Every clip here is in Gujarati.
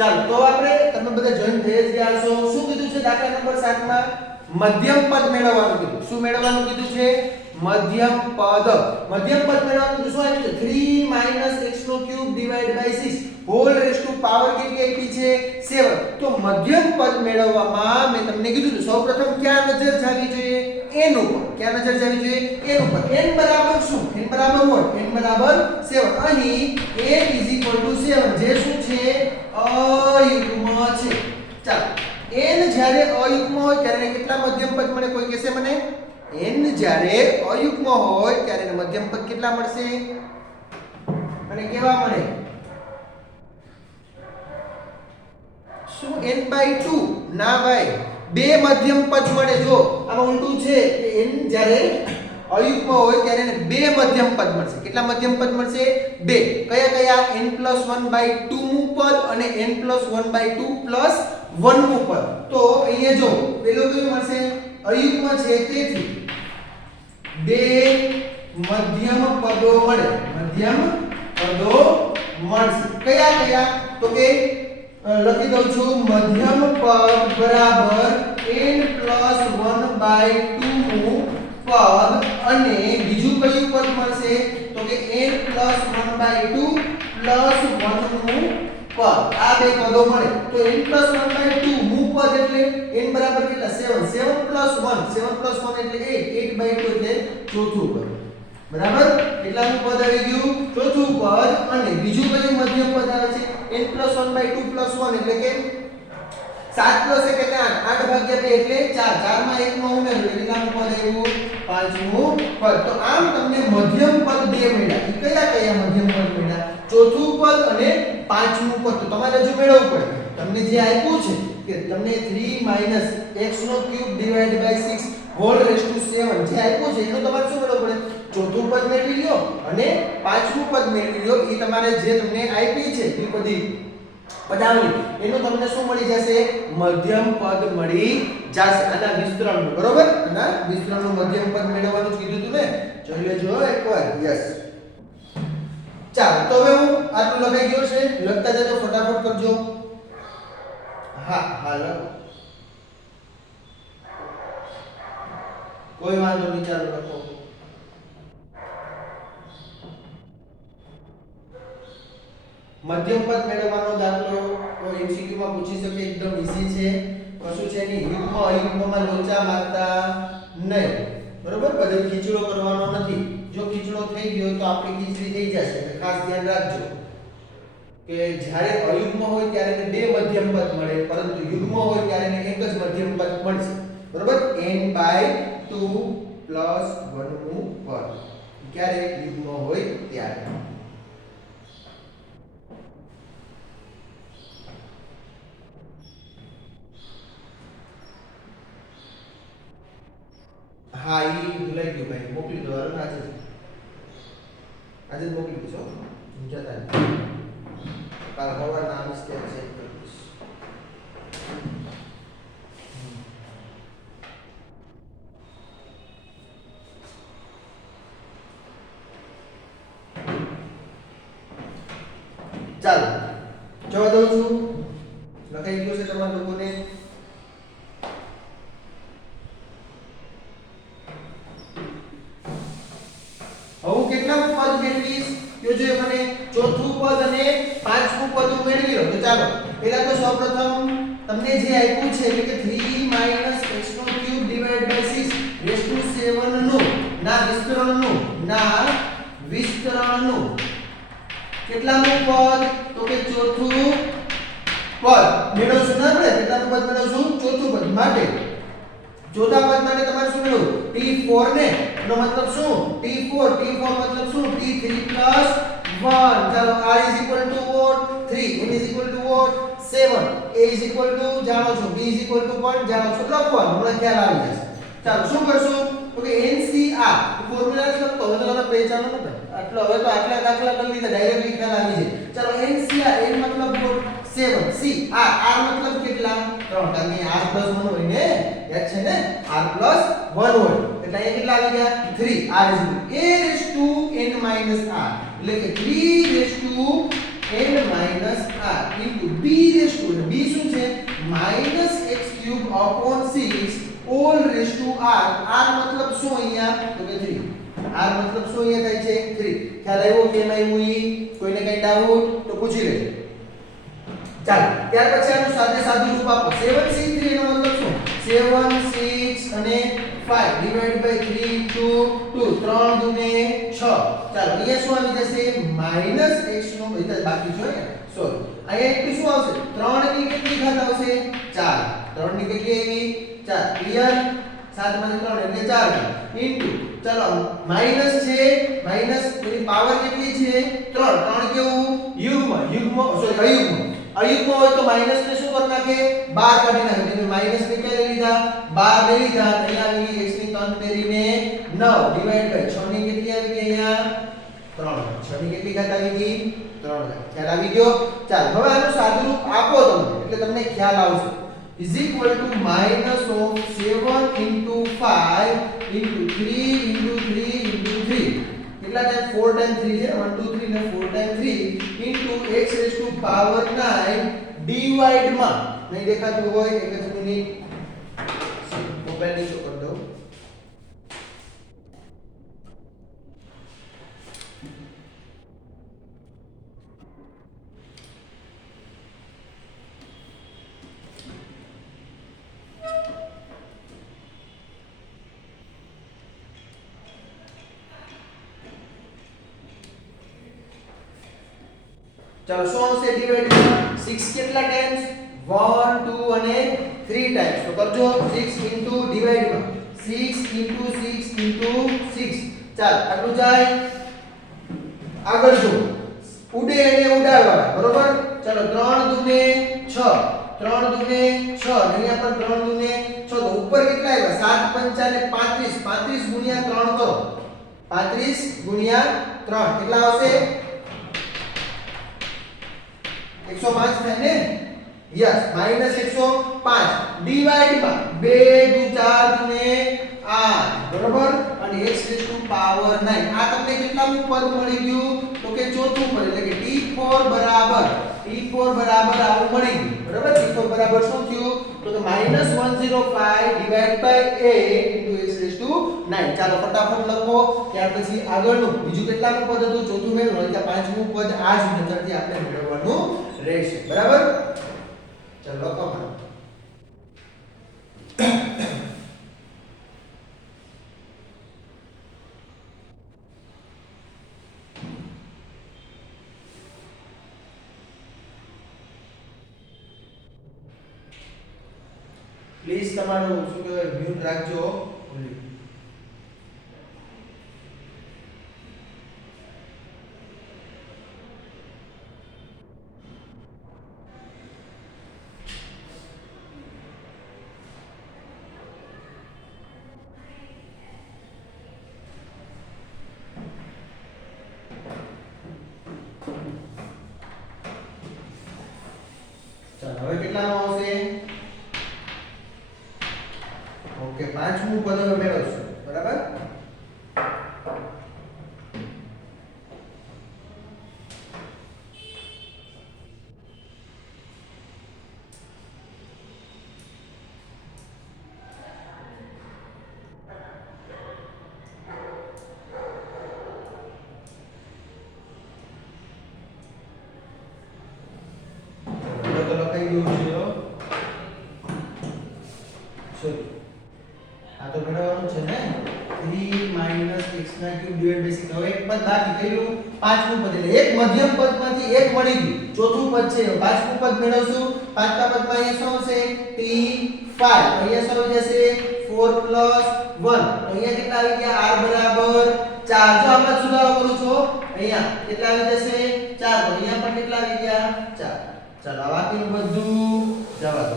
ચાલો તો આપણે તમે બધા જોઈન થઈ જ ગયા છો શું કીધું છે દાખલા નંબર 7 માં મધ્યમ પદ મેળવવાનું કીધું શું મેળવવાનું કીધું છે મધ્યમ પદ મેળવવાનું કીધું શું આપ્યું છે 3 x નો cube divide by 6 whole raise to power કેટલી આપી છે 7 તો મધ્યમ પદ મેળવવામાં મેં તમને કીધું હતું સૌપ્રથમ ક્યાં નજર જાવી જોઈએ n ઉપર ક્યાં નજર જાવી જોઈએ n ઉપર n બરાબર શું n બરાબર what n બરાબર 7 અહીં n 7 જે શું છે અયુગ્મ છે ચાલો n જ્યારે અયુગ્મ હોય ત્યારે કેટલા મધ્યમ પદ મળે કોઈ કહેશે મને n જ્યારે અયુગ્મ હોય ત્યારે મધ્યમ પદ કેટલા મળશે અને કેવા મળે શું n/2 ના ભાઈ બે મધ્યમ પદ મળે જો આમાં ઉલટું છે કે n જ્યારે અયુગ્મ હોય ત્યારે એને બે મધ્યમ પદ મળશે કેટલા મધ્યમ પદ મળશે બે કયા કયા n+1/2 મું પદ અને n+1/2 + 1 મું પદ તો અહીંયા જો પેલો કયું મળશે અયુગ્મ છે તેથી બે મધ્યમ પદો મળશે કયા કયા તો કે લખી દઉં છું મધ્યમ પદ બરાબર n+1/2 મું પદ અને બીજું કયું પદ મળશે તો કે n+1/2 + 1 મું પદ આ બે પદો મળે તો n+1/2 મું પદ એટલે n બરાબર કેટલા 7 7 + 1 એટલે 8 8/2 એટલે ચોથું પદ બરાબર કેટલાનું પદ આવી ગયું ચોથું પદ અને બીજું કયું મધ્યમ પદ આવે છે n+1/2 + 1 એટલે કે 7 + 1 એટલે 8 8/2 એટલે 4 4 માં 1 નો ઉમેરો એટલે કેટલાનું પદ આવ્યું પાંચમું પદ તો આમ તમને મધ્યમ પદ બે મળ્યા ઈ કયા મધ્યમ પદ મળ્યા ચોથું પદ અને પાંચમું પદ તો તમારે હજુ મેળવવું પડે તમને જે આપ્યું છે કે તમને 3 x નો cube divide by 6 whole raise to 7 જે આપ્યું છે એનું તમારે શું મેળવવું પડે ચોથું પદ મેળવી લ્યો અને પાંચમું પદ મેળવી લ્યો એ તમારે જે તમને આપી છે એ બધી પદાવલી એનું તમને શું મળી જશે મધ્યમ પદ મળી જશે આના વિસ્તરણનું બરોબર આના વિસ્તરણનું મધ્યમ પદ મેળવવાનું કીધું તું ને જોઈ લેજો એકવાર યસ ચાલો તો હવે હું આટલું લખાઈ ગયો છે લખતા જજો ફટાફટ કરજો હા લખો કોઈ વાંધો નહીં ચાલો લખો મધ્યમ પદ મેળવવાનો દાખલો તો MCQ માં પૂછી શકે એકદમ ઈઝી છે કશું છે નહીં યુગ્મ અયુગ્મમાં લોચા મારતા નહીં બરોબર બધે ખીચડો કરવાનો નથી જો ખીચડો થઈ ગયો તો આપણી ખીચડી થઈ જશે એટલે ખાસ ધ્યાન રાખજો કે જ્યારે અયુગ્મ હોય ત્યારે એને બે મધ્યમ પદ મળે પરંતુ યુગ્મ હોય ત્યારે એને એક જ મધ્યમ પદ મળશે બરોબર n/2 + 1 મું પદ ક્યારે યુગ્મ હોય ત્યારે હા ઈ ભૂલાઈ ગયું ભાઈ મોકલી દો અરે આજે મોકલી દો જતા કાલ હવા નામ છે ચેક કરીશ ચાલો જવા દઉં છું લખાઈ ગયું છે તમારા લોકોને હું કેટલામું પદ મેળવીશ જો જો મને ચોથું પદ અને પાંચમું પદ મેળવી લો તો ચાલો પહેલા તો સૌપ્રથમ તમને જે આપ્યું છે એટલે કે 3 x નો cube divide by 6 raise to 7 નું વિસ્તરણનું કેટલામું પદ તો કે ચોથું પદ મેળવશું ના આપણે કેટલામું પદ મેળવશું ચોથું પદ માટે ચોથા પદ માટે તમારે શું મેળવવું t4 ને એનો મતલબ શું t4 મતલબ શું t3 + 1 ચાલો r what 3 n what 7 a જાણો છો b પણ જાણો છો લખવાનું હમણાં ખ્યાલ આવી જશે ચાલો શું કરશું તો કે NCR ફોર્મ્યુલા લખતો હવે તો તમે પહેચાનો ને આટલો હવે તો આટલા દાખલા કરી લીધા ડાયરેક્ટલી ખ્યાલ આવી જાય ચાલો NCR n મતલબ what 7 c r મતલબ કેટલા 3 કારણ કે r + 1 હોય ને યાદ છે ને r + 1 હોય એટલે અહીંયા કેટલા આવી ગયા 3 r a raised to n - r એટલે કે 3 raised to n minus r into b raised to b શું છે minus x cube upon 6 all raised to r r મતલબ શું અહીંયા તો કે 3 r મતલબ શું અહીંયા થાય છે 3 ખ્યાલ આવ્યો કેમ આવ્યું ઈ કોઈને કઈ ડાઉટ તો પૂછી લેજો ચાલો ત્યાર પછી આનું સાદે સાદું રૂપ આપો 7c3 એનો મતલબ શું 7 6 અને 5 ડિવાઇડ બાય 3 2 2 3 દુને 6 ચાલો અહીંયા શું આવી જશે માઈનસ x નો એટલે બાકી છે સોરી અહીંયા શું આવશે 3 ની કેટલી ઘાત આવશે 4 3 ની કેટલી આવી 4 ક્લિયર 7 માંથી 3 એટલે 4 ઇન્ટુ ચાલો માઈનસ છે માઈનસ એની પાવર કેટલી છે 3 3 કેવું યુગ્મ સોરી અયુગ્મ હોય તો માઈનસ ને શું કરી નાખે 12 કાઢી નાખે એટલે માઈનસ ને ક્યાં લઈ લીધા 12 લઈ લીધા અહીંયા આવી x ની 3 તેરીને 9 ડિવાઇડ બાય 6 ની કેટલી આવી ગઈ અહીંયા 3 6 ની કેટલી ઘાત આવી ગઈ 3 ઘાત ખ્યાલ આવી ગયો ચાલ હવે આનું સાદું રૂપ આપો તમે એટલે તમને ખ્યાલ આવશે is equal to minus of 7 into 5 into 3 into 3 into 3 કેટલા ટાઈમ 4 ટાઈમ 3 છે 1 2 3 ને 4 time 3 into x raised to power 9 divide માં નહીં દેખાતું હોય એક જ મિનિટ મોબાઈલ નીચે કરી દો ચાલો શું આવશે ડિવાઇડ 6 કેટલા ટાઈમ્સ 1 2 અને 3 ટાઈમ્સ તો કરજો 6 ઇન્ટુ ડિવાઇડ માં 6 ઇન્ટુ 6 ઇન્ટુ 6 ચાલ આટલું જાય આગળ જો ઉડે એને ઉડાડવાના બરોબર ચાલો 3 દુને 6 3 દુને 6 અહીંયા પણ 3 દુને 6 તો ઉપર કેટલા આવ્યા 7 5 ને 35 35 ગુણ્યા 3 કરો 35 ગુણ્યા 3 કેટલા આવશે 105 થાય ને યસ માઈનસ 105 ડિવાઇડ માં 2 દુ 4 ને 8 બરોબર અને x રેઝ ટુ પાવર 9 આ તમને કેટલામું પદ મળી ગયું તો કે ચોથું પદ એટલે કે t4 બરાબર આવું મળી ગયું બરાબર t4 બરાબર શું થયું તો કે -105 divide by 8 into x raise to 9 ચાલો ફટાફટ લખો ત્યાર પછી આગળનું બીજું કેટલામું પદ હતું ચોથું મેળવો એટલે પાંચમું પદ આ જ મેથડથી આપણે મેળવવાનું રહેશે બરાબર ચાલો લખો પ્લીઝ તમારું શું કહેવાય મ્યુટ રાખજો ચાલો હવે કેટલાનો આવશે ઓકે પાંચમું પદ હવે મેળવશું બરાબર તો લખાઈ ગયું છે સોરી આ તો મેળવવાનું છે ને 3 - x ના ક્યુબ ડિવાઇડ બાય 6 હવે એક પદ બાકી કર્યું પાંચમું પદ એટલે એક મધ્યમ પદમાંથી એક મળી ગયું ચોથું પદ છે પાંચમું પદ મેળવશું પાંચમા પદમાં અહીંયા શું આવશે t5 અહીંયા શું આવી જશે 4 + 1 તો અહીંયા કેટલા આવી ગયા r બરાબર 4 જો આમાં સુધારો કરું છો અહીંયા કેટલા આવી જશે 4 તો અહીંયા પણ કેટલા આવી ગયા 4 ચાલો આ બાકીનું બધું જવા દો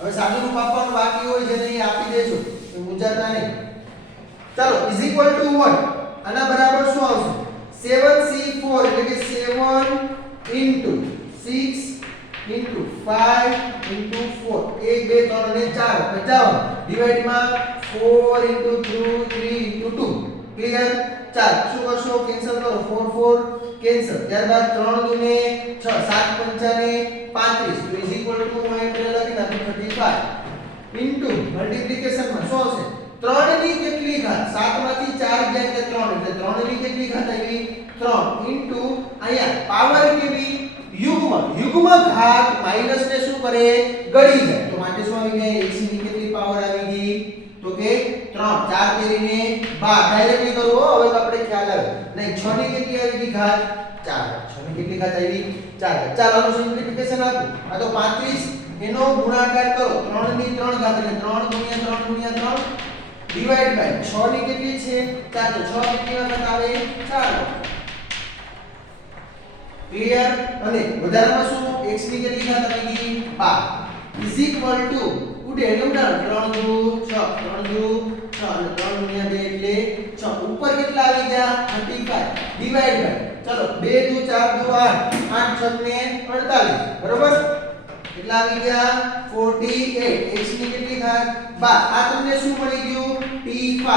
હવે સાદું રૂપ આપવાનું બાકી હોય છે ને આપી દેજો તો મૂંઝાતા નહીં ચાલો ઇઝ ઇક્વલ ટુ what આના બરાબર શું આવશે 7c4 એટલે કે 7 into 6 into 5 into 4 1 2 3 અને 4 55 ડિવાઇડ માં 4 into 2 3 into 2 ક્લિયર 4 શું કરશો કેન્સલ કરો 4 4 કેન્સલ ત્યારબાદ 3 દુને 6 7 પંચાને 35 તો ઇઝ ઇક્વલ ટુ હું એટલે લખી નાખું 35 ઇન્ટુ મલ્ટીપ્લિકેશનમાં શું આવશે 3 ની કેટલી ઘાત 7 માંથી 4 ગયા એટલે 3 એટલે 3 ની કેટલી ઘાત આવી 3 ઇન્ટુ અહીંયા પાવર કેવી યુગ્મ ઘાત માઈનસ ને શું કરે ગળી જાય તો માટે શું આવી ગયા 80 ની કેટલી પાવર આવી ગઈ તો કે 3 4 તેરીને 12 ડાયરેક્ટલી કરો હવે તો આપણે ખ્યાલ આવે નહીં 6 ની કેટલી આવી ગઈ ઘાત 4 6 ની કેટલી ઘાત આવી 4 ચાલો આનું સિમ્પ્લિફિકેશન આપો આ તો 35 એનો ગુણાકાર કરો 3 ની 3 ઘાત એટલે 3 ગુણ્યા 3 ગુણ્યા 3 ડિવાઇડ બાય 6 ની કેટલી છે 4 તો 6 કેટલી વખત આવે 4 ક્લિયર અને વધારામાં શું x ની કેટલી ઘાત આવી ગઈ 12 ઇઝ ઇક્વલ ટુ ઉડે એનું ઉડાડો 3 દુ 6 3 દુ 6 અને 3 ગુણ્યા 2 એટલે 6 ઉપર કેટલા આવી ગયા 35 ડિવાઇડ બાય ચલો 2 દુ 4 દુ 8 8 6 ને 48 બરોબર કેટલા આવી ગયા 48 x ની કેટલી ઘાત 12 આ તમને શું મળી ગયું t5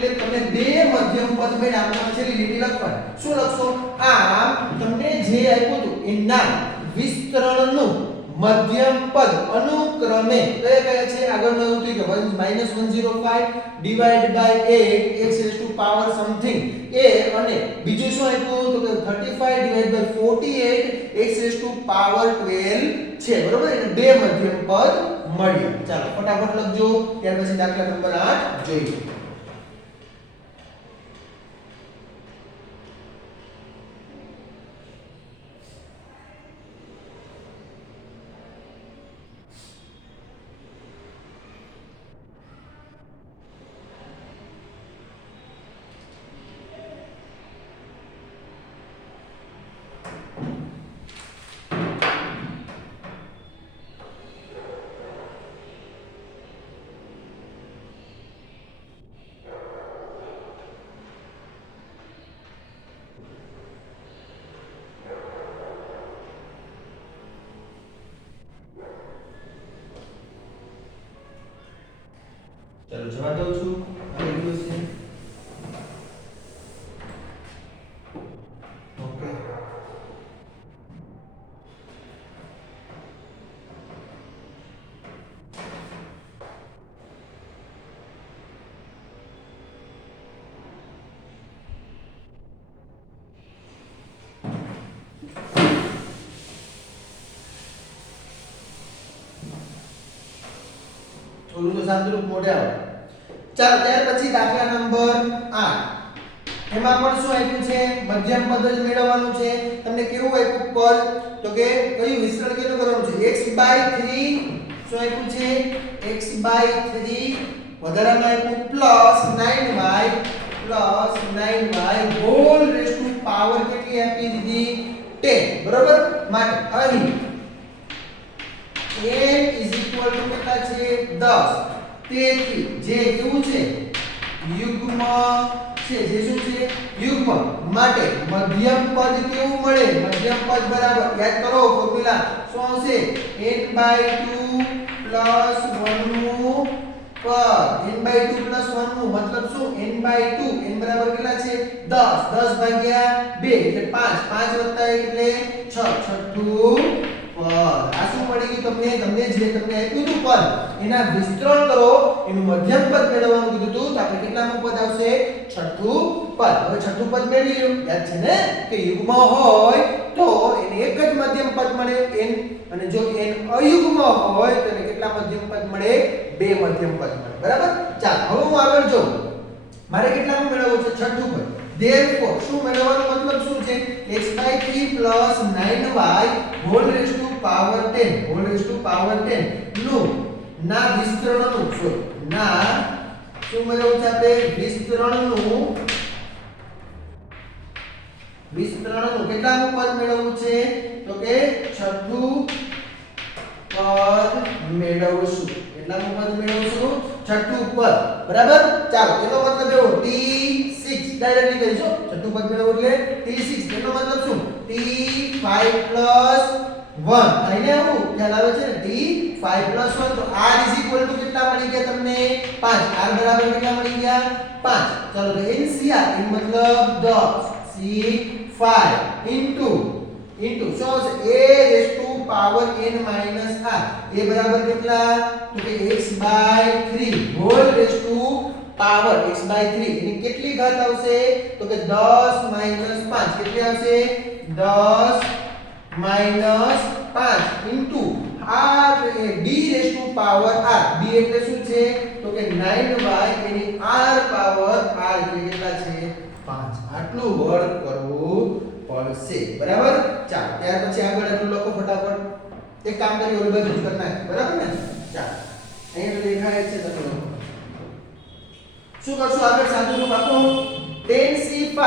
એટલે તમને બે મધ્યમ પદ મળ્યા આપણે છેલ્લી લીટી લખવાની શું લખશો આમ તમને જે આપ્યું હતું એના વિસ્તરણનું મધ્યમ પદ અનુક્રમે કયા કયા છે આગળનું એવું થયું કે 105 divide by 8 x raise to power something એ અને બીજું શું આપ્યું તો કે 35 divide by 48 x raise to power 12 છે બરોબર એટલે બે મધ્યમ પદ મળ્યા ચાલો ફટાફટ લખજો ત્યાર પછી દાખલા નંબર 8 જોઈએ ચલો જવા દઉં છું આ લીધું છે ઓકે થોડું તો શાંતિરૂપ મોઢે આવે ચાલો ત્યાર પછી દાખલા નંબર 8 એમાં પણ શું આપ્યું છે મધ્યમ પદ જ મેળવવાનું છે તમને કેવું આપ્યું પદ તો કે કયું વિસ્તરણ કેટલું કરવાનું છે x/3 શું આપ્યું છે x/3 વધારામાં આપ્યું +9y hall raise to power કેટલી આપી દીધી 10 બરોબર માટે અહીં n કેટલા છે 10 તેથી જે કેવું છે યુગ્મ છે જે શું છે યુગ્મ માટે મધ્યમ પદ કેવું મળે મધ્યમ પદ બરાબર યાદ કરો ફોર્મ્યુલા શું આવશે n/2 1 નું પદ n/2 1 નું મતલબ શું n/2 n બરાબર કેટલા છે 10 10 ભાગ્યા 2 એટલે 5 5 વત્તા 1 એટલે 6 છઠ્ઠું પદ આ શું મળી ગયું તમને જે તમને આપ્યું હતું પદ એના વિસ્તરણ કરો એનું મધ્યમ પદ મેળવવાનું કીધું હતું તો આપણે કેટલામું પદ આવશે છઠ્ઠું પદ હવે છઠ્ઠું પદ મેળવી લો યાદ છે ને કે યુગ્મ હોય તો એને એક જ મધ્યમ પદ મળે n અને જો n અયુગ્મ હોય તો એને કેટલા મધ્યમ પદ મળે બે મધ્યમ પદ મળે બરાબર ચાલ હવે હું આગળ જોઉં મારે કેટલામું મેળવવું છે છઠ્ઠું પદ therefore શું મેળવવાનો મતલબ શું છે x/3 9y hall raise to power 10 નું ના વિસ્તરણનું ના શું મેળવવું છે આપણે વિસ્તરણનું કેટલામું પદ મેળવવું છે તો કે છઠ્ઠું પદ મેળવશું કેટલામું પદ મેળવશું છઠ્ઠું પદ બરાબર ચાલો એનો મતલબ એવો t6 ડાયરેક્ટલી કરીશું છઠ્ઠું પદ મેળવવું એટલે t6 એનો મતલબ શું t5 + 1 1 આઈને આવું ખ્યાલ આવે છે ને d 5 + 1 તો r કેટલા મળી ગયા તમને 5 r બરાબર કેટલા મળી ગયા 5 ચલો તો NCR in મતલબ 10 c 5 into શું આવશે a raised to power n minus r a બરાબર કેટલા તો કે x/3 whole raised to power x/3 એની કેટલી ઘાત આવશે તો કે 10 - 5 કેટલી આવશે 10 - 5 into r d raised to power r d એટલે શું છે તો કે 9y એની r પાવર r એટલે કેટલા છે 5 આટલું વર્ક કરવું પડશે બરાબર ચાલો ત્યાર પછી આગળ એટલું લખો ફટાફટ એક કામ કરી ઓલી બાજુ કરી નાખ બરાબર ને ચાલો અહીંયા તો દેખાય છે તો લખો શું કરશું આગળ સાદું રૂપ આપો 10c5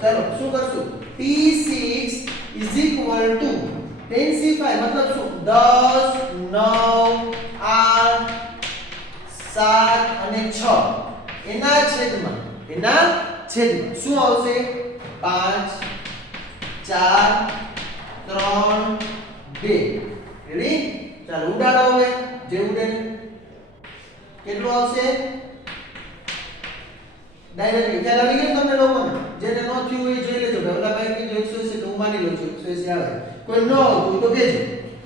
ચાલો શું કરશું p6 = 10c5 મતલબ શું 10 9 8 7 અને 6 એના છેદમાં શું આવશે 5 4 3 2 રેડી ચાલો ઉડાડો હવે જે ઉડે કેટલું આવશે ડાયરેક્ટલી ખ્યાલ આવી ગયો તમને લોકોને જેને નો થયું હોય જોઈ લેજો ભલા ભાઈ કીધું 180 તો હું માની લઉં છું 180 આવે કોઈ ન આવતું તો કહેજો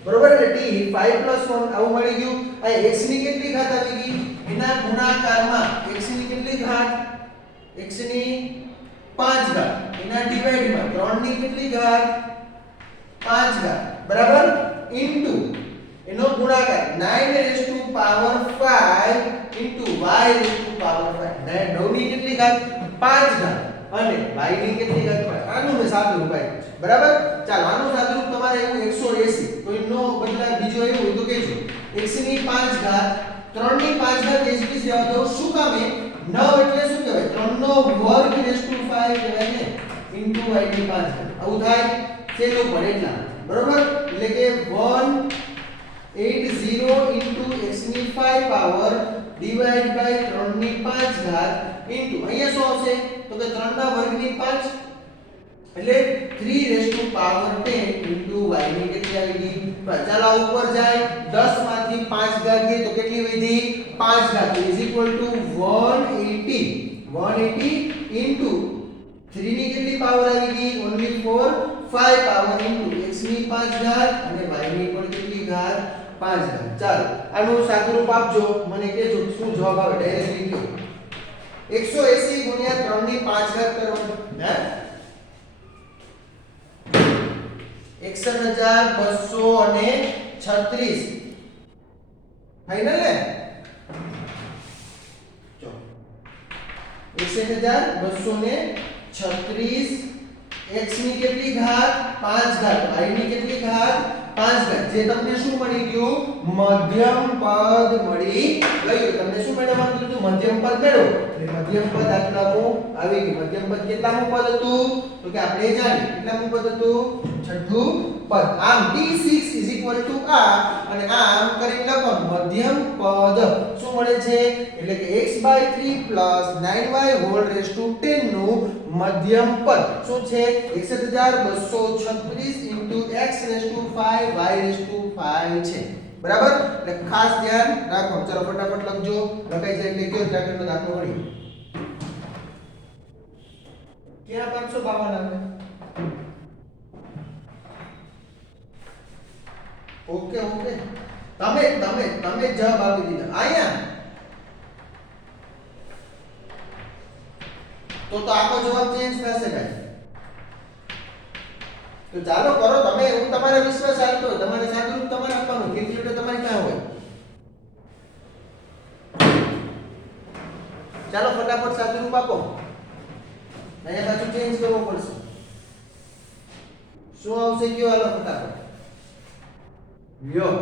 બરોબર એટલે t 5 + 1 આવું મળી ગયું આ x ની કેટલી ઘાત આવી ગઈ એના ગુણાકારમાં x ની કેટલી ઘાત x ની 5 ઘાત એના ડિવાઇડમાં 3 ની કેટલી ઘાત 5 ઘાત બરાબર ઇન્ટુ એનો ગુણાકાર 9 into y raised to power 5 9 ની કેટલી ઘાત 5 ઘાત અને y ની કેટલી ઘાત 5 આનું મેં સાદું રૂપ આપ્યું છે બરાબર ચાલો આનું સાદું રૂપ તમારે એવું 180 કોઈનો બદલા બીજો એવું હોય તો કહેજો x ની 5 ઘાત 3 ની 5 ઘાત એ જ જવા દો શું કામ એ 9 એટલે શું કહેવાય 3 નો વર્ગ raised to 5 કહેવાય ને into y ની 5 ઘાત આવું થાય છેલ્લું પડે એટલા બરોબર એટલે કે 180 into x ની 5 પાવર ડિવાઇડ બાય 3 ની 5 ઘાત ઇન્ટુ અહીંયા શું આવશે તો કે 3 ના વર્ગની 5 એટલે 3 raise to power 10 into y ની કેટલી આવી ગઈ ચાલો ઉપર જાય 10 માંથી 5 ઘાત ગઈ તો કેટલી વધી 5 ઘાત ઇઝ ઇક્વલ ટુ 180 ઇન્ટુ 3 ની કેટલી પાવર આવી ગઈ only four 5 power into x ની 5 ઘાત અને y ની પણ કેટલી ઘાત 5 ઘાત ચાલો આનું સાદું રૂપ આપજો મને કહેજો શું જવાબ આવે ડાયરેક્ટલી કહો 180 ગુણ્યા 3 ની 5 ઘાત કરો હે 61236 ફાઇનલ ને જો 61236 x ની કેટલી ઘાત 5 ઘાત y ની કેટલી ઘાત 5 ઘાત જે તમને શું મળી ગયું મધ્યમ પદ મળી ગયું તમને શું મેળવવાનું હતું મધ્યમ પદ મેળવો એટલે મધ્યમ પદ આટલાનું આવી ગયું મધ્યમ પદ કેટલામું પદ હતું તો કે આપણે જાણીએ કેટલામું પદ હતું છઠ્ઠું પદ આમ t6 = આ અને આમ કરીને લખવાનું મધ્યમ પદ શું મળે છે એટલે કે x/3 + 9y hall raise two 10 નું મધ્યમ પદ શું છે 61236 into x raised to 5 y raised to 5 છે બરાબર એટલે ખાસ ધ્યાન રાખો ચલો ફટાફટ લખજો લખાઈ જાય એટલે કયો ત્રાકરનો દાખલો ગણી ક્યાં 552 આવે ઓકે તમે જવાબ આપી દીધા આયા તો આખો જવાબ ચેન્જ થશે ભાઈ તો ચાલો કરો તમે હું તમારા વિશ્વાસ આપતો તમારે સાદું રૂપ તમારે આપવાનું કેલ્ક્યુલેટર તમારી પાસે હોય ચાલો ફટાફટ સાદું રૂપ આપો અહીંયા પાછું ચેન્જ કરવો પડશે શું આવશે કયો હાલો ફટાફટ લ્યો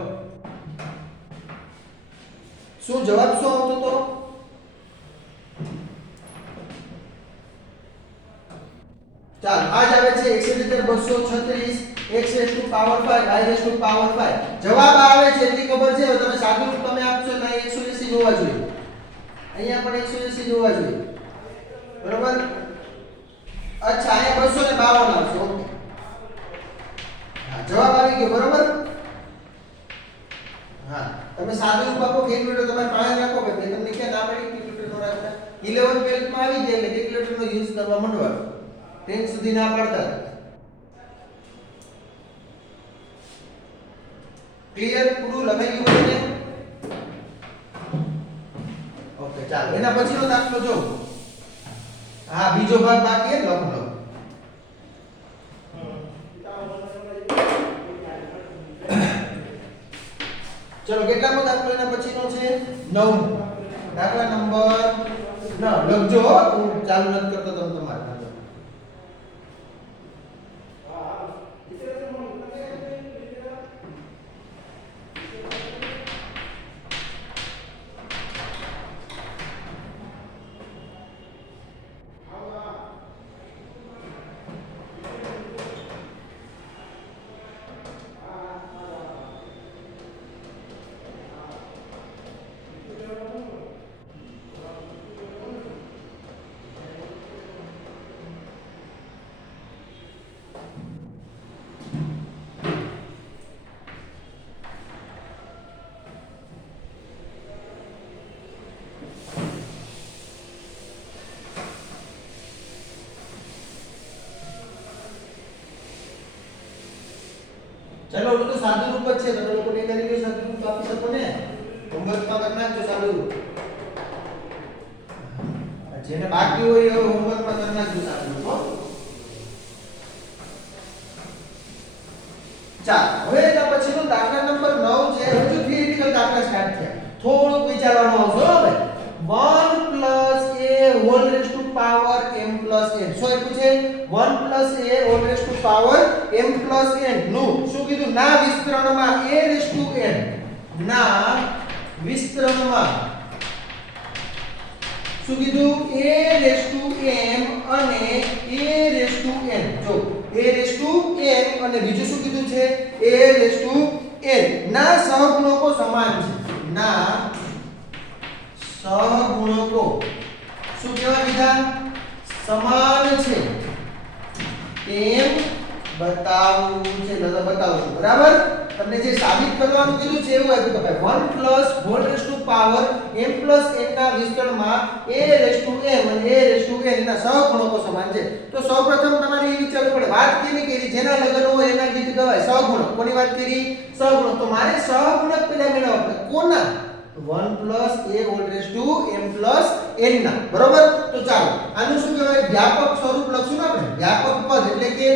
શું જવાબ શું આવતો તો ચાલ આજ આવે છે 61236 x raised to power 5 y raised to power 5 જવાબ આવે છે એટલી ખબર છે હવે તમે સાદું રૂપ તમે આપશો એટલે 180 જોવા જોઈએ અહીંયા પણ 180 જોવા જોઈએ બરોબર અચ્છા અહીંયા 252 આવશે ઓકે હા જવાબ આવી ગયો બરોબર તમે સાદું રૂપ આપો કેલ્ક્યુલેટર તમારે પાસે રાખો કે ભાઈ તમને ક્યાં ના પડી કેલ્ક્યુલેટર નો રાખતા 11 12 માં આવી જાય એટલે કેલ્ક્યુલેટર નો યુઝ કરવા માંડવાનું 10 સુધી ના પાડતા ક્લિયર પૂરું લખાઈ ગયું છે ઓકે ચાલો એના પછીનો દાખલો જો હા બીજો ભાગ બાકી છે લખો ચલો કેટલામો દાખલો એના પછીનો છે 9 દાખલા નંબર 9 લખજો હું ચાલુ નથી કરતો તમે તમારે चलो वो तो सादू रूप જ છે તમે લોકો ને કરી લો સાદુ રૂપ આપી શકો ને હોમવર્ક માં કરી નાખજો સાદુ રૂપ જેને બાકી હોય એ હોમવર્ક માં કરી નાખજો સાદુ રૂપ ચાલ હવે એના પછીનો દાખલા નંબર 9 છે હજુ થિયરિટિકલ દાખલા સ્ટાર્ટ થયા થોડુંક વિચારવાનું આવશે હો ભાઈ 1 a whole raised to power m plus n શું આપ્યું છે 1 a whole raised to power m plus n નું શું કીધું ના વિસ્તરણમાં a raised to n ના વિસ્તરણમાં શું કીધું a raised to m અને a raised to n જો a raised to m અને બીજું શું કીધું છે a raised to n ના સહગુણકો સમાન છે ના સહગુણકો શું કહેવા દીધા સમાન છે તેમ બતાવવું છે બતાવું બરાબર તમને જે સાબિત કરવાનું કીધું છે એવું આપ્યું કે ભાઈ 1 whole raised to power m plus n ના વિસ્તરણમાં a raised to m અને a raised to n ના સહગુણકો સમાન છે તો સૌપ્રથમ તમારે એ વિચારવું પડે વાત કેવી કરી જેના લગન હોય એના ગીત ગવાય સહગુણક કોની વાત કરી સહગુણક તો મારે સહગુણક પેલા મેળવવા પડે કોના 1 a whole raised to m plus n ના બરોબર તો ચાલો આનું શું કહેવાય વ્યાપક સ્વરૂપ લખશું ને આપણે વ્યાપક પદ એટલે કે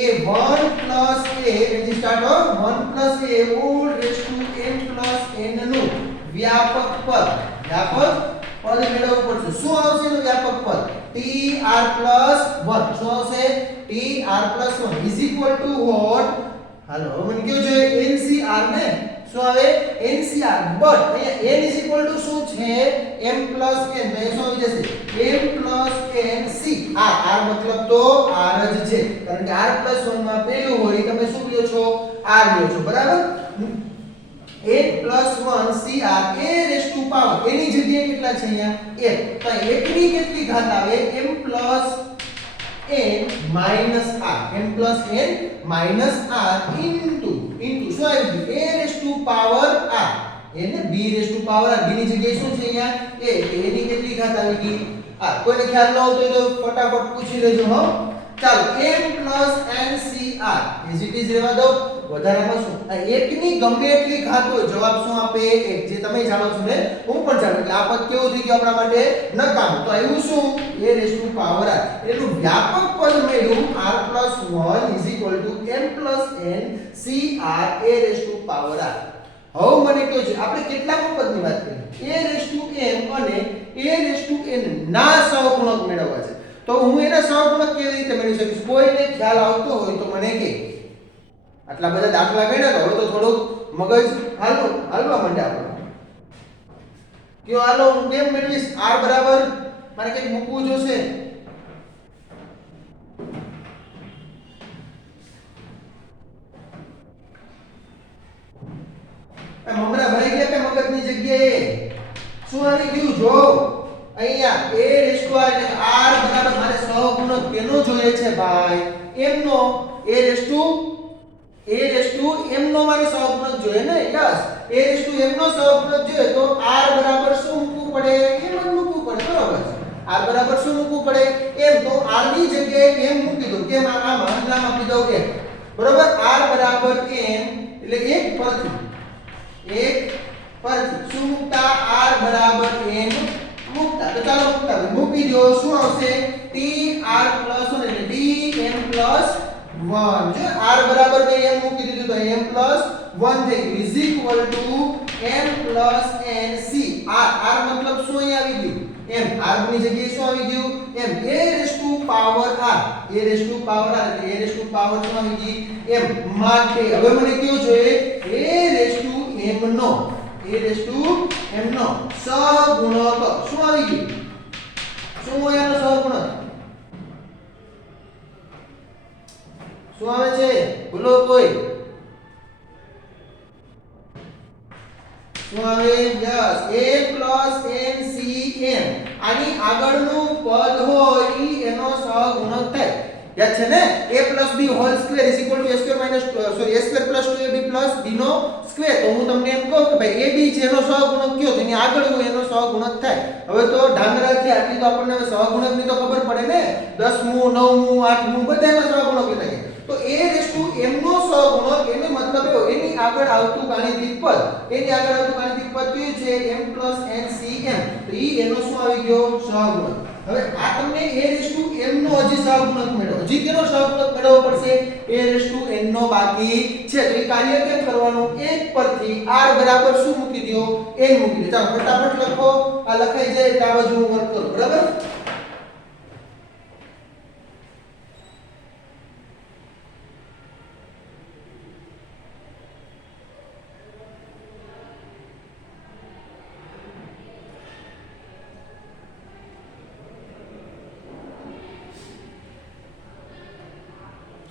a1 plus a એથી સ્ટાર્ટ હો 1 a whole raised to m plus n નું વ્યાપક પદ મેળવવું પડશે શું આવશે એનું વ્યાપક પદ tr plus 1 શું આવશે tr plus 1 is equal to what હાલો હવે મને કયો છે ncr ને શું આવે ncr બટ અહીંયા n is equal to શું છે m plus n તો એ શું આવી જશે m plus n c r મતલબ તો r જ છે કારણ કે r plus 1 માં પેલું હોય તમે શું લ્યો છો r લ્યો છો બરાબર 8 plus 1 cr a raised to power એની જગ્યાએ કેટલા છે અહીંયા 1 તો 1 ની કેટલી ઘાત આવે m plus n minus r m plus n minus r into શું આવ્યું a raised to power r એને b raised to power r b ની જગ્યાએ શું છે અહીંયા a ની કેટલી ઘાત આવી ગઈ r કોઈને ખ્યાલ ન હોય તો ફટાફટ પૂછી લેજો હો ચાલો m plus n c r as it is રહેવા દો વધારામાં શું આ 1 ની ગમે એટલી ઘાત હોય જવાબ શું આપે 1 જે તમે જાણો છો ને હું પણ જાણું એટલે આ પદ કેવું થઈ ગયું આપણા માટે નકામ તો આવ્યું શું a raised to power r એનું વ્યાપક પદ મળ્યું r plus 1 is equal to m plus n c r a raised to power r હવે મને કહો છે આપણે કેટલામા પદની વાત કરી a raised to m અને a raised to n ના સહગુણક મેળવવા છે તો હું એના સહગુણક કેવી રીતે મેળવી શકીશ કોઈને ખ્યાલ આવતો હોય તો મને કહે આટલા બધા દાખલા ગણ્યા તો હવે તો થોડું મગજ હાલવા માંડે આપણે કયો હાલો હું કેમ મેળવીશ r બરાબર મારે કંઈક મૂકવું જોશે મમરા ભરાઈ ગયા કે મગજની જગ્યાએ શું આવી ગયું જો અહીંયા a raised to r એટલે r બરાબર મારે સહગુણક કેનો જોઈએ છે ભાઈ m નો a raised to a raise to m નો મારે સહગુણક જોઈએ ને yes a raise to m નો સહગુણક જોઈએ તો r બરાબર શું મૂકવું પડે m જ મૂકવું પડે બરાબર છે r બરાબર શું મૂકવું પડે m તો r ની જગ્યાએ m મૂકી દો કેમ આમાં નામ આપી દઉં m બરાબર r બરાબર m એટલે એક પરથી શું મૂકતા r બરાબર m મૂકતા તો ચાલો મૂકી દો શું આવશે t r 1 એટલે d m 1 જો r બરાબર મેં m મૂકી દીધું તો m 1 થઈ ગયું is equal to m n c r મતલબ શું અહીં આવી ગયું m r ની જગ્યાએ શું આવી ગયું m a raise two power r a raise two power r એટલે a રેસ ટુ પાવર શું આવી ગઈ m માટે હવે મને કયો જોઈએ a રેસ ટુ m નો સહગુણક શું આવી ગયું શું હોય આનો સહગુણક શું આવે છે બોલો કોઈ શું આવે યસ a ncm આની આગળનું પદ હોય ઈ એનો સહગુણક થાય યાદ છે ને a b whole square a square minus sorry a square 2ab b નો સ્ક્વેર તો હું તમને એમ કહું કે ભાઈ ab છે એનો સહગુણક કયો તેની આગળ હોય એનો સહગુણક થાય હવે તો ઢાંગરા છે આટલી તો આપણને હવે સહગુણક ની તો ખબર પડે ને 10મું 9મું 8મું બધામાં સહગુણક થાય તો a રેસ ટુ m નો સહગુણક એનો મતલબ એવો એની આગળ આવતું ગાણિતિક પદ કયું છે m ncm તો ઈ એનો શું આવી ગયો સહગુણક હવે આ તમને a રેસ ટુ m નો હજી સહગુણક મેળવો હજી કેનો સહગુણક મેળવવો પડશે a રેસ ટુ n નો બાકી છે તો એ કાર્ય કેમ કરવાનું એક પરથી r બરાબર શું મૂકી દો n મૂકી દો ચાલો ફટાફટ લખો આ લખાઈ જાય એટલે આ બાજુ હું વર્ક કરું બરાબર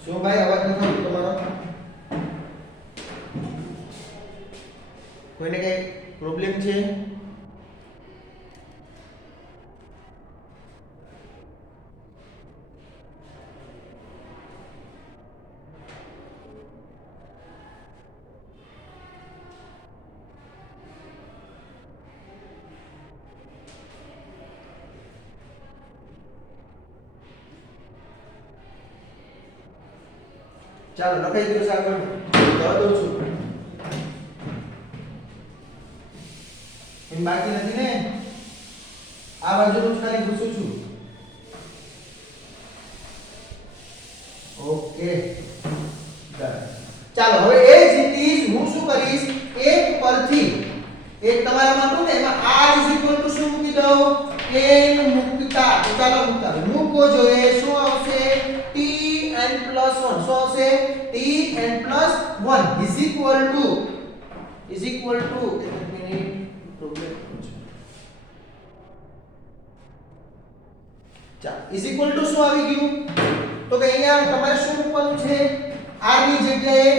શું ભાઈ અવાજ નથી આવતો તમારો કોઈને કઈ પ્રોબ્લેમ છે ચાલો લખાઈ ગયો સાગર જવા દઉં છું એમ બાકી નથી ને આ બાજુનું જ ખાલી પૂછું છું ઓકે ચાલો હવે એ જ રીતે હું શું કરીશ એક પરથી એક તમારામાં હતું ને એમાં r શું મૂકી દઉં n મૂકતા તો ચાલો મૂકો જોઈએ શું આવશે n plus 1 so say tn plus 1 is equal to એક મિનિટ પ્રોબ્લેમ ચાલો is equal to શું આવી ગયું તો કે અહીંયા તમારે શું મૂકવાનું છે r ની જગ્યાએ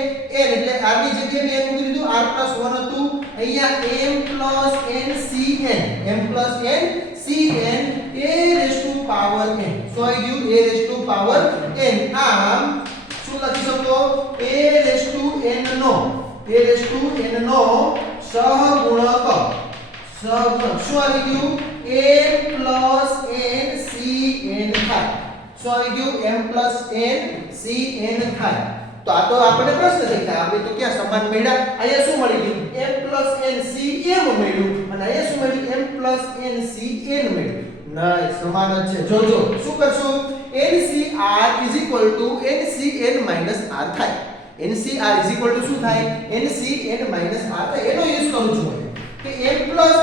n એટલે r ની જગ્યાએ n મૂકી દીધું r plus 1 હતું અહીંયા m plus n cn a raised to power n so I give a raised to power n આમ શું લખી શકો a raised to n નો સહગુણક શું આવી ગયું a plus n cn થાય શું આવી ગયું m plus n cn થાય તો આ તો આપણે પ્રશ્ન થઈ ગયા આપણે તો ક્યાં સમાન મળ્યા અહીંયા શું મળી ગયું m plus n cm મળ્યું અને અહીંયા શું મળ્યું m plus n cn મળ્યું નહીં સમાન જ છે જોજો શું કરશું ncr ncn r થાય ncr શું થાય ncn r થાય એનો યુઝ કરું છું કે m plus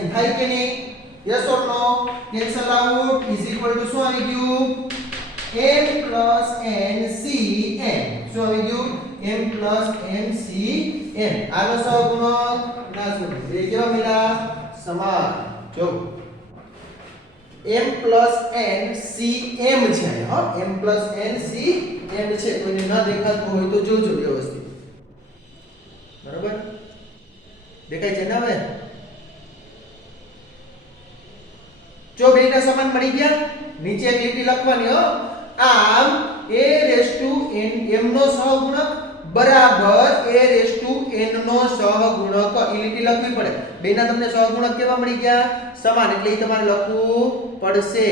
n થાય કે નહીં yes or no cancel out is equal to શું આવી ગયું m plus n cn શું આવી ગયું m plus n cn આનો સહગુણક ના શું એ કેવા મળ્યા સમાન જો m plus n cm છે હા m plus n cm છે કોઈને ન દેખાતું હોય તો જોજો વ્યવસ્થિત બરાબર દેખાય છે ને હવે જો બેના સમાન મળી ગયા નીચે એક લીટી લખવાની હો આમ a રેઝ ટુ m નો સહગુણક બરાબર a રેઝ ટુ n નો સહગુણક એ લીટી લખવી પડે. બેના તમને સહગુણક કેવા મળી ગયા? સમાન. એટલે એ તમારે લખવું પડશે.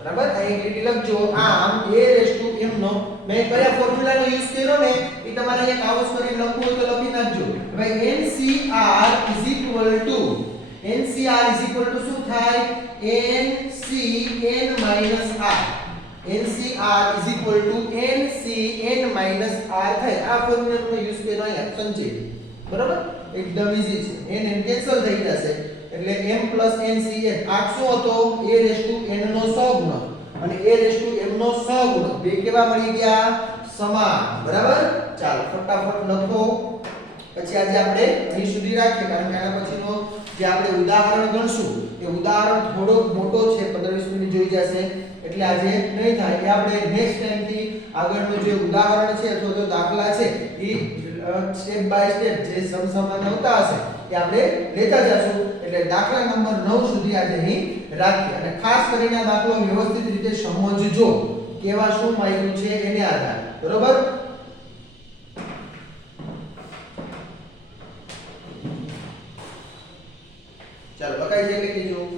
બરાબર? આ એક લીટી લખજો. આમ a રેઝ ટુ m નો મેં કયા ફોર્મ્યુલાનો યુઝ કર્યો ને એ તમારે અહીંયા કાઉન્સ કરીને લખવું હોય તો લખી નાખજો. હવે NCR = શું થાય? NCn - r. NCR = NCn - r થાય. આ ફોર્મ્યુલાનો યુઝ કર્યો અહીંયા સંજય. બરાબર? એકદમ ઈઝી છે. n કેન્સલ થઈ જશે. એટલે m + NCn આ શું હતો? a રેઝ ટુ n નો સહગુણક અને a રેઝ ટુ m નો સહગુણક બે કેવા મળી ગયા? સમાન. બરાબર? ચાલો ફટાફટ લખો. પછી આજે આપણે અહીં સુધી રાખીએ કારણ કે આના પછીનો જે આપણે ઉદાહરણ ગણશું એ ઉદાહરણ થોડો મોટો છે, 15-20 મિનિટ જોઈ જશે એટલે આજે નહીં થાય. એ આપણે નેક્સ્ટ ટાઈમ થી આગળનું જે ઉદાહરણ છે અથવા તો દાખલા છે એ સ્ટેપ બાય સ્ટેપ જે સમસમાન આવતા હશે એ આપણે લેતા જશું. એટલે દાખલા નંબર 9 સુધી આજે અહીં રાખીએ અને ખાસ કરીને આ દાખલો વ્યવસ્થિત રીતે સમજજો. કેવા શું માંગ્યું છે એને આધારે. બરોબર? ચાલો લખાઈ જાય કે કીધું